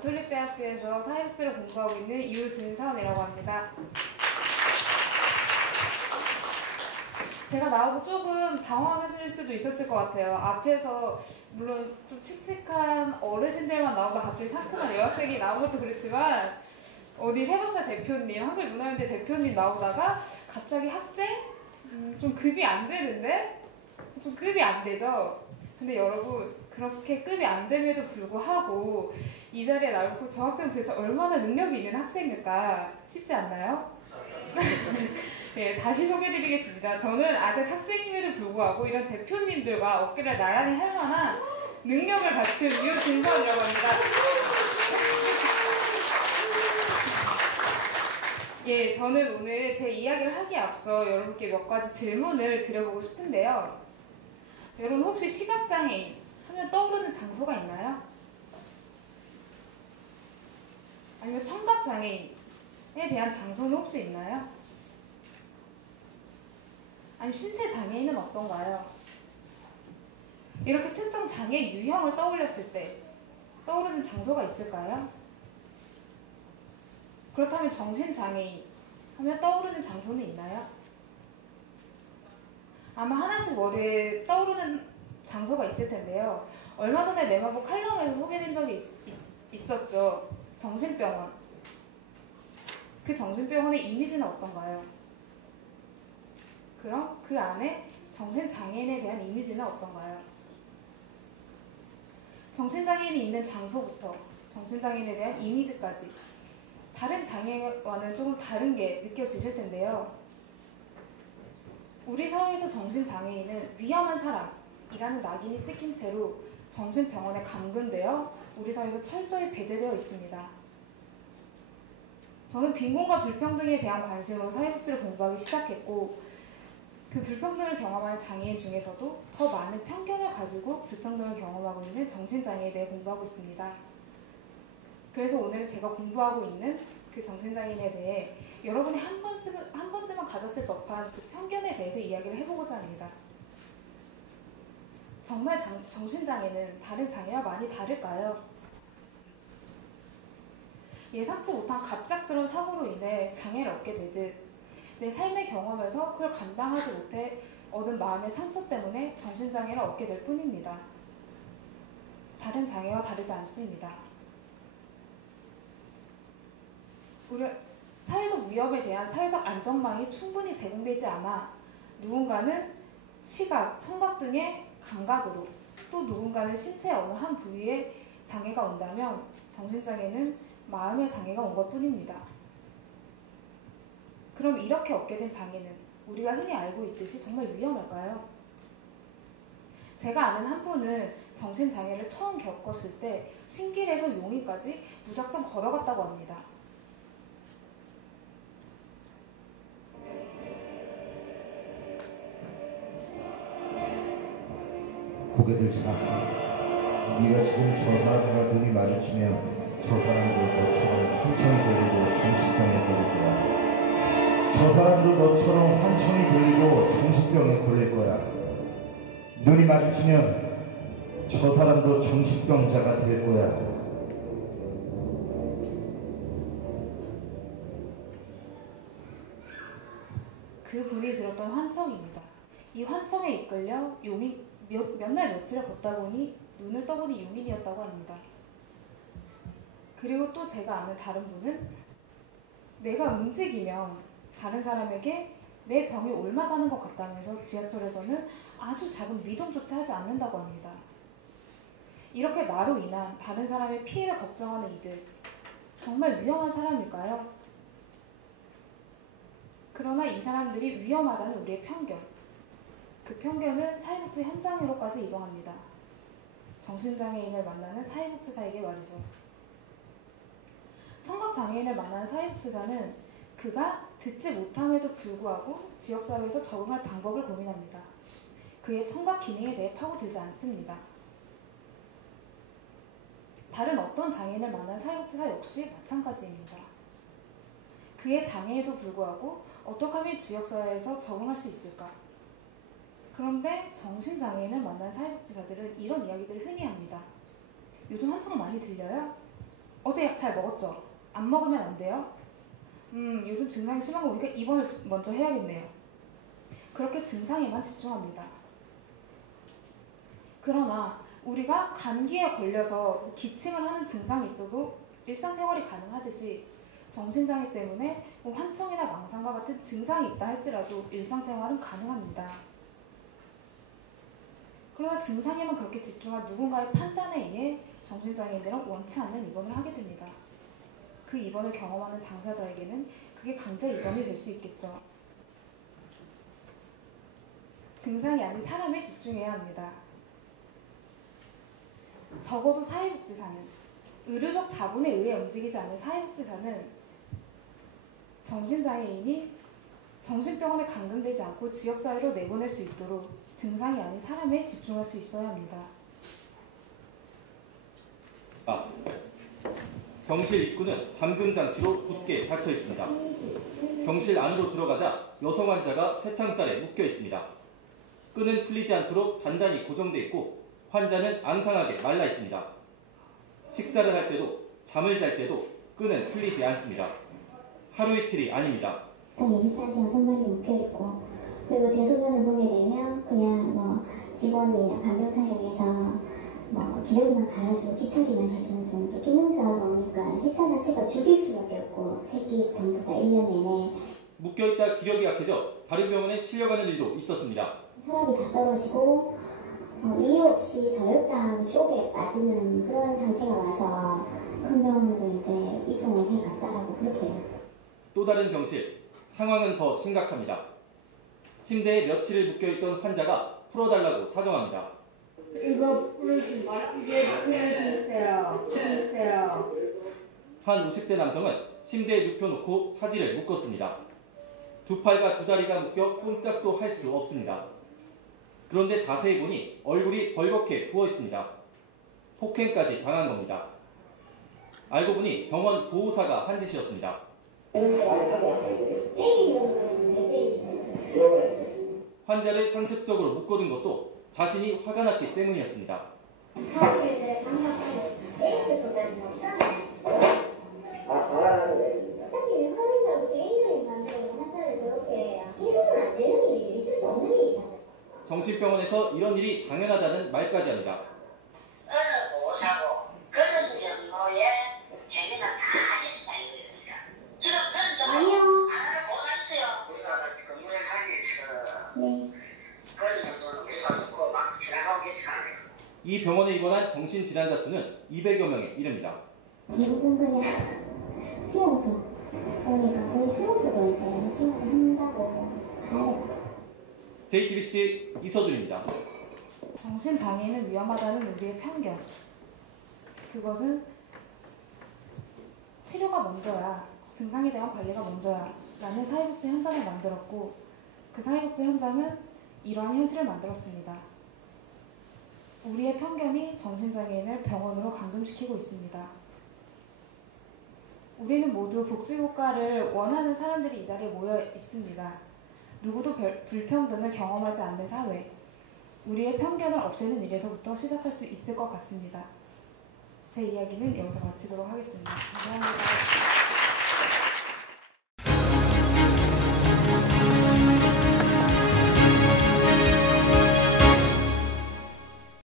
가톨릭대학교에서 사회복지를 공부하고 있는 이우진선이라고 합니다. 제가 나오고 조금 당황하실 수도 있었을 것 같아요. 앞에서 물론 좀 칙칙한 어르신들만 나오다 갑자기 상큼한 여학생이 나온 것도 그렇지만 어디 세번사 대표님, 한글문화연대 대표님 나오다가 갑자기 학생? 좀 급이 안 되는데? 좀 급이 안 되죠? 근데 여러분 그렇게 급이 안 됨에도 불구하고 이 자리에 나오고 저 학생은 도대체 얼마나 능력이 있는 학생일까 싶지 않나요? 네, 다시 소개해드리겠습니다. 저는 아직 학생임에도 불구하고 이런 대표님들과 어깨를 나란히 할 만한 능력을 갖춘 이우진선이라고 합니다. 예, 저는 오늘 제 이야기를 하기에 앞서 여러분께 몇 가지 질문을 드려보고 싶은데요. 여러분 혹시 시각장애인 하면 떠오르는 장소가 있나요? 아니면 청각장애인에 대한 장소는 혹시 있나요? 아니면 신체장애인은 어떤가요? 이렇게 특정 장애 유형을 떠올렸을 때 떠오르는 장소가 있을까요? 그렇다면 정신장애인 하면 떠오르는 장소는 있나요? 아마 하나씩 머리에 떠오르는 장소가 있을 텐데요. 얼마 전에 네마보 칼럼에서 소개된 적이 있었죠. 정신병원. 그 정신병원의 이미지는 어떤가요? 그럼 그 안에 정신장애인에 대한 이미지는 어떤가요? 정신장애인이 있는 장소부터 정신장애인에 대한 이미지까지 다른 장애와는 조금 다른 게 느껴지실 텐데요. 우리 사회에서 정신장애인은 위험한 사람이라는 낙인이 찍힌 채로 정신병원에 감금되어 우리 사회에서 철저히 배제되어 있습니다. 저는 빈곤과 불평등에 대한 관심으로 사회복지를 공부하기 시작했고 그 불평등을 경험하는 장애인 중에서도 더 많은 편견을 가지고 불평등을 경험하고 있는 정신장애에 대해 공부하고 있습니다. 그래서 오늘 제가 공부하고 있는 그 정신장애인에 대해 여러분이 한 번쯤은 가졌을 법한 그 편견에 대해서 이야기를 해보고자 합니다. 정말 정신장애는 다른 장애와 많이 다를까요? 예상치 못한 갑작스러운 사고로 인해 장애를 얻게 되듯 내 삶의 경험에서 그걸 감당하지 못해 얻은 마음의 상처 때문에 정신장애를 얻게 될 뿐입니다. 다른 장애와 다르지 않습니다. 우리 사회적 위협에 대한 사회적 안전망이 충분히 제공되지 않아 누군가는 시각, 청각 등의 감각으로 또 누군가는 신체의 어느 한 부위에 장애가 온다면 정신장애는 마음의 장애가 온 것뿐입니다. 그럼 이렇게 얻게 된 장애는 우리가 흔히 알고 있듯이 정말 위험할까요? 제가 아는 한 분은 정신장애를 처음 겪었을 때 신길에서 용인까지 무작정 걸어갔다고 합니다. 고개 들지 마. 네가 지금 저 사람과 눈이 마주치면 저 사람도 너처럼 환청이 들리고 정신병에 걸릴 거야. 저 사람도 너처럼 환청이 들리고 정신병에 걸릴 거야. 눈이 마주치면 저 사람도 정신병자가 될 거야. 그 분이 들었던 환청입니다. 이 환청에 이끌려 몇 날 며칠을 걷다 보니 눈을 떠보니 용인이었다고 합니다. 그리고 또 제가 아는 다른 분은 내가 움직이면 다른 사람에게 내 병이 옮아가는 것 같다면서 지하철에서는 아주 작은 미동조차 하지 않는다고 합니다. 이렇게 나로 인한 다른 사람의 피해를 걱정하는 이들, 정말 위험한 사람일까요? 그러나 이 사람들이 위험하다는 우리의 편견, 그 편견은 사회복지 현장으로까지 이동합니다. 정신장애인을 만나는 사회복지사에게 말이죠. 청각장애인을 만나는 사회복지사는 그가 듣지 못함에도 불구하고 지역사회에서 적응할 방법을 고민합니다. 그의 청각 기능에 대해 파고들지 않습니다. 다른 어떤 장애인을 만난 사회복지사 역시 마찬가지입니다. 그의 장애에도 불구하고 어떻게 하면 지역사회에서 적응할 수 있을까? 그런데 정신장애인을 만난 사회복지사들은 이런 이야기들을 흔히 합니다. 요즘 한창 많이 들려요? 어제 약 잘 먹었죠? 안 먹으면 안 돼요? 요즘 증상이 심한 거 보니까 입원을 먼저 해야겠네요. 그렇게 증상에만 집중합니다. 그러나 우리가 감기에 걸려서 기침을 하는 증상이 있어도 일상생활이 가능하듯이 정신장애 때문에 환청이나 망상과 같은 증상이 있다 할지라도 일상생활은 가능합니다. 그러나 증상에만 그렇게 집중한 누군가의 판단에 의해 정신장애인들은 원치 않는 입원을 하게 됩니다. 그 입원을 경험하는 당사자에게는 그게 강제 입원이 될 수 있겠죠. 증상이 아닌 사람에 집중해야 합니다. 적어도 사회복지사는, 의료적 자본에 의해 움직이지 않는 사회복지사는 정신장애인이 정신병원에 감금되지 않고 지역사회로 내보낼 수 있도록 증상이 아닌 사람에 집중할 수 있어야 합니다. 병실 입구는 잠금장치로 굳게 닫혀 있습니다. 병실 안으로 들어가자 여성 환자가 쇠창살에 묶여 있습니다. 끈은 풀리지 않도록 단단히 고정돼 있고 환자는 앙상하게 말라 있습니다. 식사를 할 때도 잠을 잘 때도 끈은 풀리지 않습니다. 하루 이틀이 아닙니다. 24시간 손발이 묶여있고, 그리고 대소변을 보게 되면 그냥 직원이나 간병사역에서 기저귀만 갈아주고 뒤처리만 해주는 정도 기능자가 오니까 식사 자체가 죽일 수밖에 없고 새끼 전부 다 1년 내내 묶여있다 기력이 약해져 다른 병원에 실려가는 일도 있었습니다. 혈압이 다 떨어지고 이유 없이 저혈당 쪽에 빠지는 그런 상태가 와서 큰 병원으로 이제 이송을 해갔다라고 그렇게 해요. 또 다른 병실, 상황은 더 심각합니다. 침대에 며칠을 묶여있던 환자가 풀어달라고 사정합니다. 이거 풀지 마시게 풀어주세요. 한 50대 남성은 침대에 눕혀놓고 사지를 묶었습니다. 두 팔과 두 다리가 묶여 꼼짝도 할 수 없습니다. 그런데 자세히 보니 얼굴이 벌겋게 부어 있습니다. 폭행까지 당한 겁니다. 알고 보니 병원 보호사가 한 짓이었습니다. 환자를 상습적으로 묶어둔 것도 자신이 화가 났기 때문이었습니다. 정신병원에서 이런 일이 당연하다는 말까지 합니다. 어느 보호사고 그런 정도의 죄는 다 하겠다 이거였어요. 지금 그런 정도 안 하는 보호사였어요. 우리가 근무를 하기 위해서 그런 정도는 우리가 듣고 막 지나가고 괜찮아요. 이 병원에 입원한 정신질환자 수는 200여 명에 이릅니다. 대부분 그냥 수용소 그러니까 그 수용소로 이제 생활을 한다고 봐야 돼요. JTBC 이서준입니다. 정신장애인은 위험하다는 우리의 편견. 그것은 치료가 먼저야, 증상에 대한 관리가 먼저야 라는 사회복지 현장을 만들었고 그 사회복지 현장은 이러한 현실을 만들었습니다. 우리의 편견이 정신장애인을 병원으로 감금시키고 있습니다. 우리는 모두 복지국가를 원하는 사람들이 이 자리에 모여 있습니다. 누구도 불평등을 경험하지 않는 사회, 우리의 편견을 없애는 일에서부터 시작할 수 있을 것 같습니다. 제 이야기는 여기서 마치도록 하겠습니다. 감사합니다.